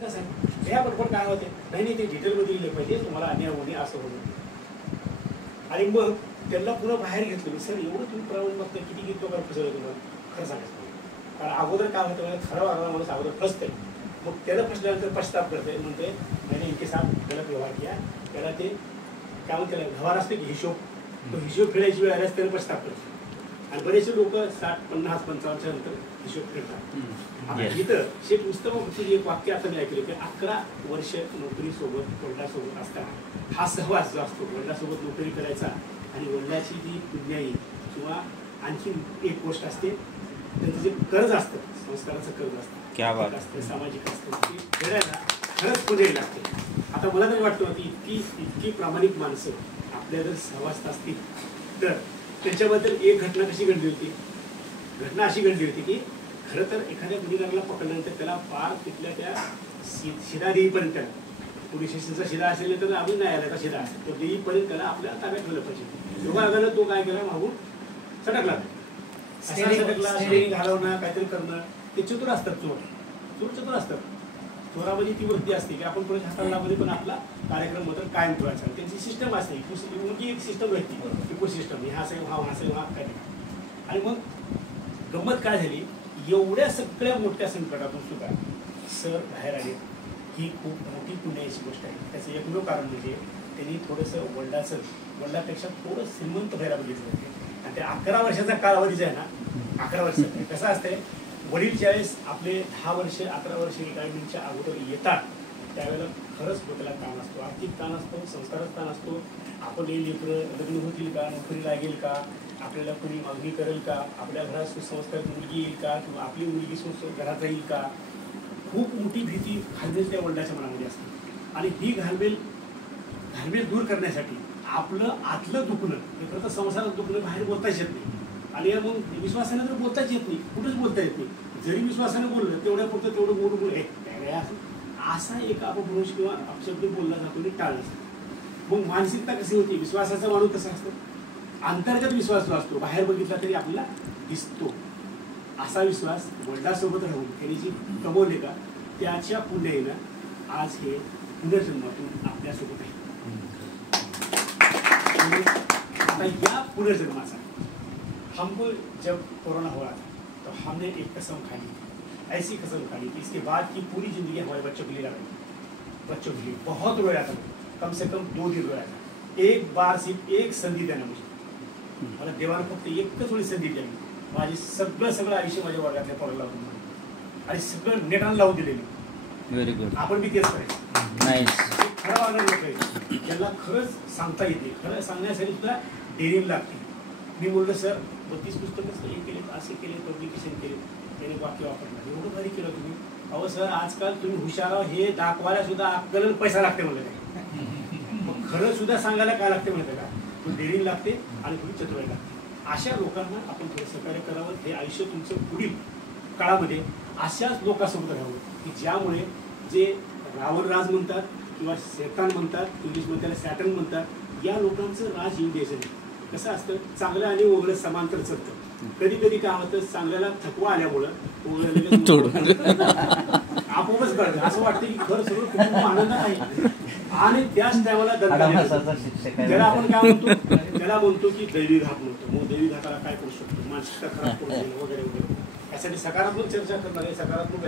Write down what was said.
कसं आहे याबरोबर काय होते नाही ते डिटेलमध्ये लिहिले पाहिजे तुम्हाला अन्याय होणे असं होतं आणि मग त्यांना पुन्हा बाहेर घेतलं सर एवढं तुम्ही प्रमाण बघता किती घेतो का फसवलं तुम्हाला खरं सांगायचं कारण अगोदर काय होतं म्हणजे खरं वागणं मला अगोदर फसतंय मग त्याला फसल्यानंतर पश्चाताप करते म्हणते मैंने इनके साथ गलत व्यवहार किया त्याला ते काय म्हणते त्याला व्यवहार असते की हिशोब तो हिशोब फेडायची वेळ आल्यास त्याला पश्चाताप करतो आणि बरेचसे लोक 60, 50, 55च्या नंतर हिशोब फेडतात इथं शेठ नुसतं एक वाक्य आता मी ऐकलं की 11 वर्ष नोकरीसोबत वडिलांसोबत असताना हा सहवास जो असतो वडिलांसोबत नोकरी करायचा आणि वडिलांची जी पुण्याई किंवा आणखी एक गोष्ट असते त्यांचं जे कर्ज असतं संस्काराचं कर्ज असतं सामाजिक असतं ते फेडायला खरंच पुणे लागते आता मला तरी वाटतं की इतकी प्रामाणिक माणसं आपल्या जर सहवास असतील तर त्याच्याबद्दल एक घटना कशी घडली होती घटना अशी घडली होती की खरं तर एखाद्या गुन्हेगाराला पकडल्यानंतर त्याला पार तिथल्या त्या शिधा देईपर्यंत त्याला पोलीस स्टेशनचा शिधा असेल तर आम्ही न्यायालयाचा शिधा असेल तो देईपर्यंत त्याला आपल्या ताब्यात ठेवलं पाहिजे तेव्हा अगोदर तो काय केला मागून सटकला स्टेरिंग घालवणं काहीतरी करणं ते चतुर असतात चोर चतुर असतात चोरामध्ये ती वृत्ती असते की आपण कोणाच्या हाताळामध्ये पण आपला कार्यक्रम मात्र कायम ठेवायचा त्यांची सिस्टम असते मुलगी एक सिस्टम राहते इको सिस्टम हा असेल हा काय आणि मग गंमत काय झाली एवढ्या सगळ्या मोठ्या संकटातून सुद्धा सर बाहेर आले ही खूप मोठी पुण्याची गोष्ट आहे त्याचं एकमेव कारण म्हणजे त्यांनी थोडंसं वडिलापेक्षा थोडं श्रीमंत व्हायला बघितलं होते आणि त्या 11 वर्षाचा कालावधी जे आहे ना 11 वर्षाचा कसं असतंय वडील ज्यावेळेस आपले 10 वर्ष 11 वर्ष रिटायरमेंटच्या अगोदर येतात त्यावेळेला खरंच डोक्याला ताण असतो आर्थिक ताण असतो संस्काराचा ताण असतो आपले लेकरं लग्न होतील का नोकरी लागेल का आपल्याला कोणी मागणी करेल का आपल्या घरात सुसंस्कार मुलगी येईल का किंवा आपली मुलगी घरात राहील का खूप मोठी भीती घालमेल त्या वडिलांच्या मनामध्ये असते आणि ही घालमेल दूर करण्यासाठी आपलं आतलं दुखणं खरं तर संसारात दुखणं बाहेर बोलताच येत नाही आणि मग विश्वासाने तर बोलताच येत नाही कुठेच बोलता येत नाही जरी विश्वासाने बोललं तेवढ्या पुरतं तेवढं बोलून असा एक अपभ्रंश किंवा अपशब्द बोलला जातो आणि टाळलं मग मानसिकता कशी होती विश्वासाचा माणूस कसा असतो अंतर्गत विश्वास जो असतो बाहेर बघितला तरी आपल्याला दिसतो असा विश्वास वडिलांसोबत राहून त्यांनी जी कमवले का त्याच्या पुण्याईनं आज हे पुनर्जन्मातून आपल्यासोबत आहे आता या पुनर्जन्माचा हमको जब कोरोना हुआ था तो हमने एक कसम खाई ऐसी कसम खाई कि इसके बाद की पूरी जिंदगी हमारे बच्चों के लिए लगाई बच्चों के लिए बहुत रोया था कम से कम 2 दिन रोया था एक बार सिर्फ एक संधी देना मुझे मला देवानं फक्त एकच वेळी संधी द्यावी माझी सगळं आयुष्य माझ्या वर्गातल्या पोराला लावून आणि सगळं नेटानं लावून दिलेलं व्हेरी गुड आपण बी तेच करायचं खरं वागणं लोक आहे ज्यांना खरंच सांगता येते खरं सांगण्यासाठी सुद्धा डेअरिंग लागते मी बोललो सर 32 पुस्तकं हे केले असे केले पब्लिकेशन केले त्याने वाक्य वापरलं एवढं भारी केलं तुम्ही अहो सर आजकाल तुम्ही हुशार हे दाखवायला सुद्धा अक्कल पैसा लागते म्हणलं काय मग खरं सुद्धा सांगायला काय लागते म्हणतं का थोडी डेअरिंग लागते आणि थोडी चतुराई लागते अशा लोकांना आपण थोडं सहकार्य करावं हे आयुष्य तुमचं पुढील काळामध्ये अशाच लोकांसोबत राहावं की ज्यामुळे जे रावण राज म्हणतात किंवा शैतान म्हणतात इंग्लिशमध्ये त्याला सॅटर्न म्हणतात या लोकांचं राज येऊ द्यायचं नाही कसं असतं चांगलं आणि ओगळं समांतर चालतं कधी कधी काय होतं चांगल्याला थकवा आल्यामुळं आपोआपच कळतं असं वाटतं की घर सगळं खूप आनंदात आहे आणि त्याच टायमाला त्याला आपण काय म्हणतो त्याला म्हणतो की दैवी घात म्हणतो मग दैवी घाताला काय करू शकतो मानसिकता खराब करू वगैरे वगैरे यासाठी सकारात्मक चर्चा करणारे सकारात्मक